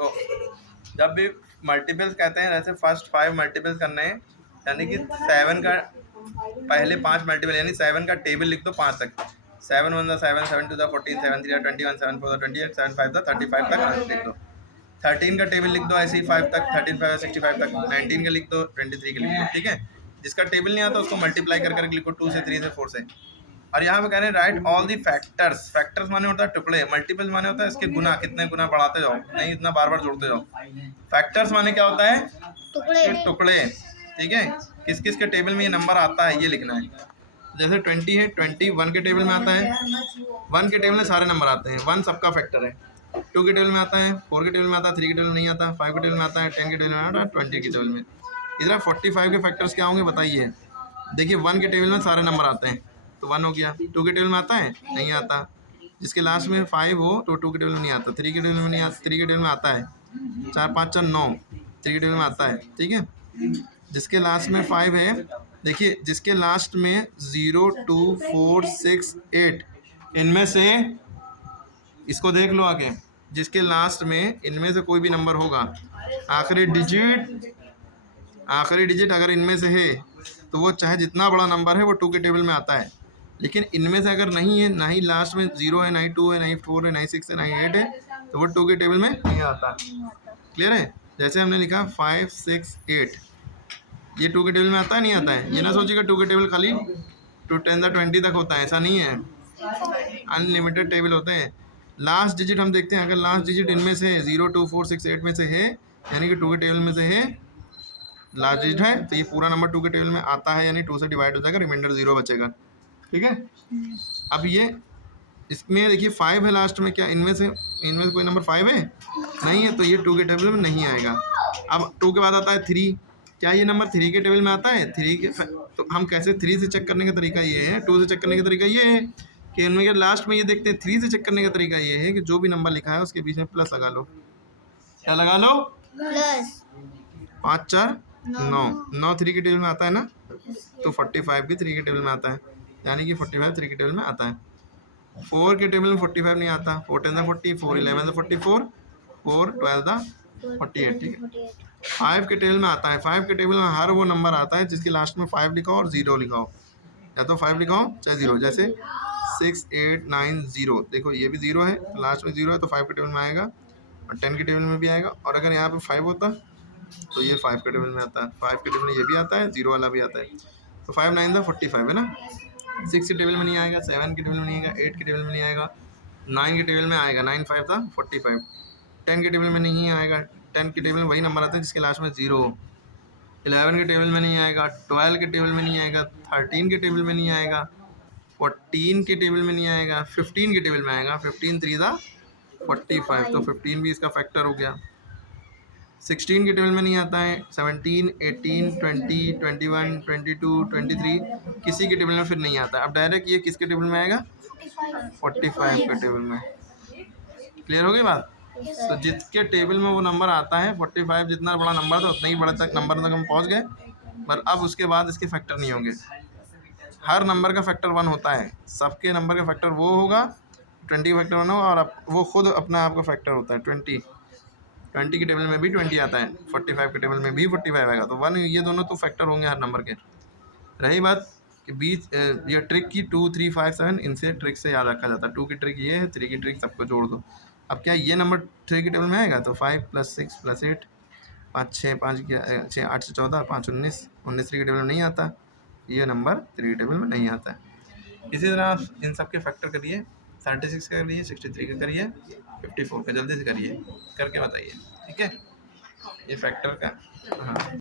देखो जब भी मल्टीपल्स कहते हैं, जैसे फर्स्ट 5 मल्टीपल्स करने हैं, यानी कि 7 का पहले 5 मल्टीपल, यानी 7 का टेबल लिख दो 5 तक। 7 1 7, 7 2 14, 7 3 21, 7 4 28, 7 5 35 तक लिख दो। 13 का टेबल लिख दो ऐसे ही 5 तक, 13 5 65 तक। 19 का लिख दो, 23 का लिख दो, ठीक है। जिसका टेबल नहीं आता उसको मल्टीप्लाई कर करके लिखो 2 से, 3 से, 4 से। और यहाँ पे कह रहे हैं right all the factors. Factors माने होता है टुकड़े, मल्टीपल माने होता है इसके गुना, कितने गुना बढ़ाते जाओ, नहीं इतना बार बार जोड़ते जाओ। फैक्टर्स माने क्या होता है? टुकड़े, ठीक है। किस किस के टेबल में ये नंबर आता है ये लिखना है। जैसे 20 है, 20 1 के टेबल में आता है, 1 के टेबल में सारे नंबर आते हैं, 1 सबका फैक्टर है। 2 के टेबल में आता है, 4 के टेबल में आता है, 3 के टेबल में नहीं आता, 5 के टेबल में आता है, 10 के टेबल में आता है, 20 के टेबल में। इधर 45 के फैक्टर्स क्या होंगे बताइए। देखिए 1 के टेबल में सारे नंबर आते हैं तो 1 हो गया। 2 के टेबल में आता है, नहीं आता। जिसके लास्ट में 5 हो तो 2 के टेबल में नहीं आता, 3 के टेबल में नहीं आता, 3 के टेबल में आता है, 4 5 4 9, 3 के टेबल में आता है, ठीक है। जिसके लास्ट में 5 है, देखिए जिसके लास्ट में 0 2 4 6 8, इनमें से इसको देख लो आगे, जिसके लास्ट में इनमें से कोई भी नंबर होगा, आखिरी डिजिट अगर इनमें से है तो वो चाहे जितना बड़ा नंबर है वो 2 के टेबल में आता है। लेकिन इनमें से अगर नहीं है, ना ही लास्ट में 0 है, ना ही 2 है, ना ही 4 है, ना ही 6 है, ना ही 8 है, तो वो 2 के टेबल में नहीं आता। क्लियर है? जैसे हमने लिखा 5 6 8, ये 2 के टेबल में आता है, नहीं आता है। ये ना सोचिएगा 2 के टेबल खाली 2 10 20 तक होता है, ऐसा नहीं है, अनलिमिटेड टेबल होते हैं। लास्ट डिजिट हम देखते हैं, अगर लास्ट डिजिट इनमें से 0 2 4 6 8 में से है, यानी कि 2 के टेबल में से है, लास्ट डिजिट है, तो ये पूरा नंबर 2 के टेबल में आता है, यानी 2 से डिवाइड हो जाएगा, रिमाइंडर 0 बचेगा, ठीक है। अब ये इसमें देखिए 5 है लास्ट में, क्या इनमें से कोई नंबर 5 है? नहीं है, तो ये 2 के टेबल में नहीं आएगा। अब 2 के बाद आता है 3, क्या ये नंबर 3 के टेबल में आता है? 3 के, तो हम कैसे 3 से चेक करने का तरीका ये है, 2 से चेक करने का तरीका ये है कि इनमें के लास्ट में ये देखते हैं। 3 से चेक करने का तरीका ये है कि जो भी नंबर लिखा है उसके बीच में प्लस लगा लो। क्या लगा लो? प्लस। 5 4 9, 9 3 के टेबल में आता है ना, तो 45 भी 3 के टेबल में आता है, यानी कि 45 3 के टेबल में आता है। 4 के टेबल में 45 नहीं आता, 4 10 40, 4 11 44, 4 12 48, ठीक है। 5 के टेबल में आता है, 5 के टेबल में हर वो नंबर आता है जिसके लास्ट में 5 लिखाओ और 0 लिखाओ, या तो 5 लिखाओ चाहे 0, जैसे 6 8 9 0, देखो ये भी 0 है, लास्ट में 0 है, तो 5 के टेबल में आएगा, और 10 के टेबल में भी आएगा। और अगर यहाँ पे 5 होता तो ये 5 के टेबल में आता है, 5 के टेबल में ये भी आता है, 0 वाला भी आता है, तो 5 9 था 45 है ना। 6 के टेबल में नहीं आएगा, 7 के टेबल में नहीं आएगा, 8 के टेबल में नहीं आएगा, 9 के टेबल में आएगा, 9 5 था 45। 10 के टेबल में नहीं आएगा, 10 के टेबल में वही नंबर आता है जिसके लास्ट में 0 हो। 11 के टेबल में नहीं आएगा, 12 के टेबल में नहीं आएगा, 13 के टेबल में नहीं आएगा, 14 के टेबल में नहीं आएगा, 15 के टेबल में आएगा, 15 3 था 45, तो 15 भी इसका फैक्टर हो गया। 16 के टेबल में नहीं आता है, 17 18 20 21 22 23 किसी के टेबल में फिर नहीं आता। अब डायरेक्ट ये किसके टेबल में आएगा? 45 के टेबल में। क्लियर हो गई बात? तो जिसके टेबल में वो नंबर आता है 45, जितना बड़ा नंबर था उतना ही बड़ा तक नंबर तक हम पहुंच गए, पर अब उसके बाद इसके फैक्टर नहीं होंगे। हर नंबर का फैक्टर 1 होता है, सबके नंबर का फैक्टर वो होगा, 20 का फैक्टर 1 होगा, और वो खुद अपना आपका फैक्टर होता है 20 के टेबल में भी 20 आता है, 45 के टेबल में भी 45 आएगा, तो 1 ये दोनों तो फैक्टर होंगे हर नंबर के। रही बात कि बीच ये ट्रिक की 2 3 5 7, इनसे ट्रिक से याद रखा जाता है। 2 की ट्रिक ये है, 3 की ट्रिक सबको जोड़ दो। अब क्या ये नंबर 3 के टेबल में आएगा, तो 5 + 6 + 8, 5 6 5 6 8 से 14, 5 19, 19 3 के टेबल में नहीं आता, ये नंबर 3 के टेबल में नहीं आता है। इसी तरह आप इन सब के फैक्टर करिए, 36 का करिए, 63 का करिए, 54 का जल्दी से करिए, करके बताइए, ठीक है। ये फैक्टर का, हाँ।